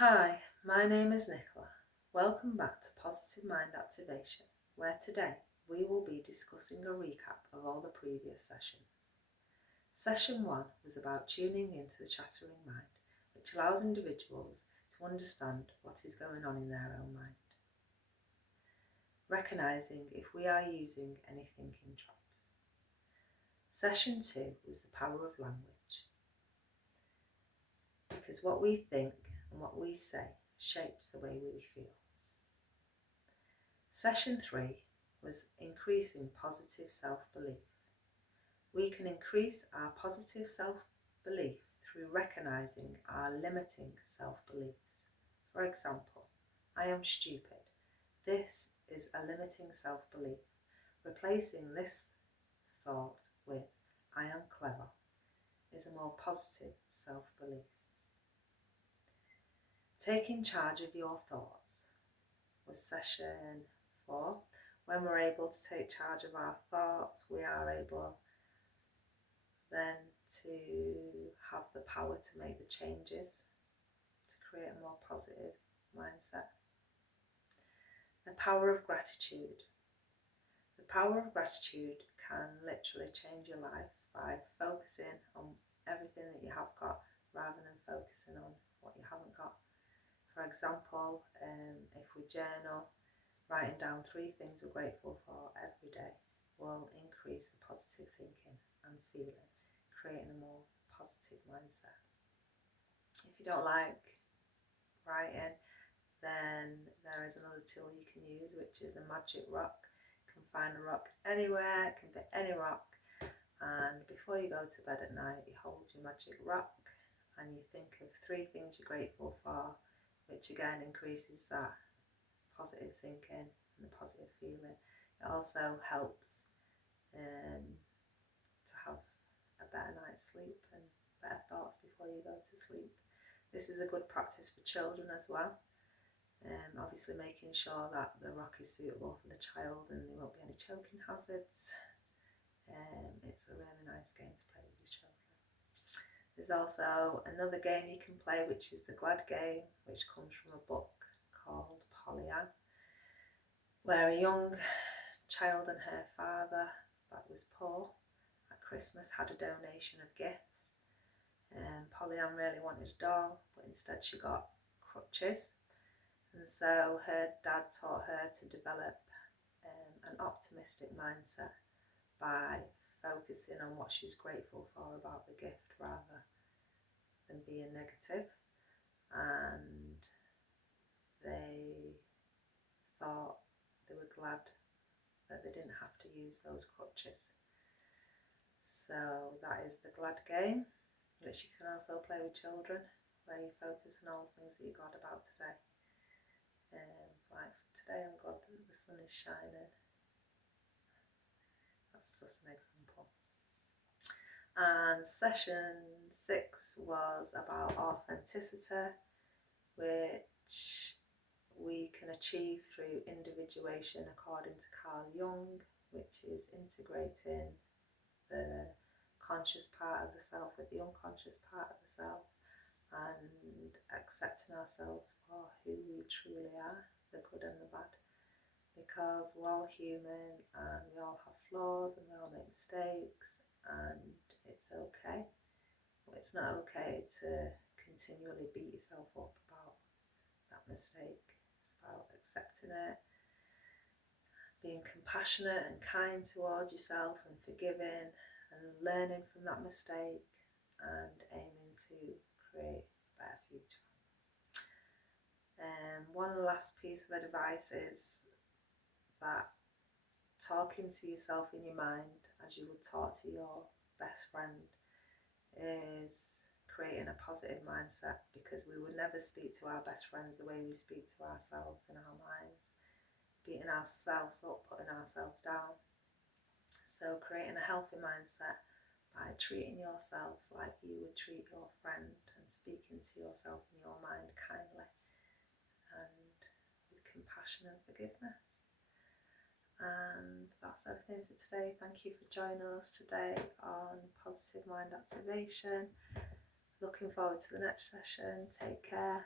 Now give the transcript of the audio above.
Hi, my name is Nicola. Welcome back to Positive Mind Activation, where today we will be discussing a recap of all the previous sessions. Session 1 was about tuning into the chattering mind, which allows individuals to understand what is going on in their own mind. Recognising if we are using any thinking traps. Session 2 was the power of language, because what we think and what we say shapes the way we feel. Session 3 was increasing positive self-belief. We can increase our positive self-belief through recognising our limiting self-beliefs. For example, I am stupid. This is a limiting self-belief. Replacing this thought with I am clever is a more positive self-belief. Taking charge of your thoughts was session 4. When we're able to take charge of our thoughts, we are able then to have the power to make the changes to create a more positive mindset. The power of gratitude. The power of gratitude can literally change your life by focusing on everything that you have got rather than focusing on what you haven't got. For example, if we journal, writing down 3 things we're grateful for every day will increase the positive thinking and feeling, creating a more positive mindset. If you don't like writing, then there is another tool you can use, which is a magic rock. You can find a rock anywhere, it can be any rock, and before you go to bed at night, you hold your magic rock and you think of 3 things you're grateful for, which again increases that positive thinking and the positive feeling. It also helps to have a better night's sleep and better thoughts before you go to sleep. This is a good practice for children as well. Obviously making sure that the rock is suitable for the child and there won't be any choking hazards. It's a really nice game to play with your children. There's also another game you can play, which is the Glad game, which comes from a book called P.M.A, where a young child and her father that was poor at Christmas had a donation of gifts. Pollyanna really wanted a doll, but instead she got crutches. And so her dad taught her to develop an optimistic mindset by focusing on what she's grateful for about the gift rather than being negative. And they thought they were glad that they didn't have to use those crutches. So that is the Glad game, which you can also play with children, where you focus on all the things that you're glad about today. Like today I'm glad that the sun is shining. That's just an example. And session 6 was about authenticity, which we can achieve through individuation according to Carl Jung, which is integrating the conscious part of the self with the unconscious part of the self and accepting ourselves for who we truly are, the good and the bad, because we're all human and we all have flaws and we all make mistakes, and it's okay. It's not okay to continually beat yourself up about that mistake. It's about accepting it, being compassionate and kind towards yourself and forgiving and learning from that mistake and aiming to create a better future. One last piece of advice is that talking to yourself in your mind as you would talk to your best friend is creating a positive mindset, because we would never speak to our best friends the way we speak to ourselves in our minds, beating ourselves up, putting ourselves down. So creating a healthy mindset by treating yourself like you would treat your friend and speaking to yourself in your mind kindly and with compassion and forgiveness. And that's everything for today. Thank you for joining us today on Positive Mind Activation. Looking forward to the next session. Take care.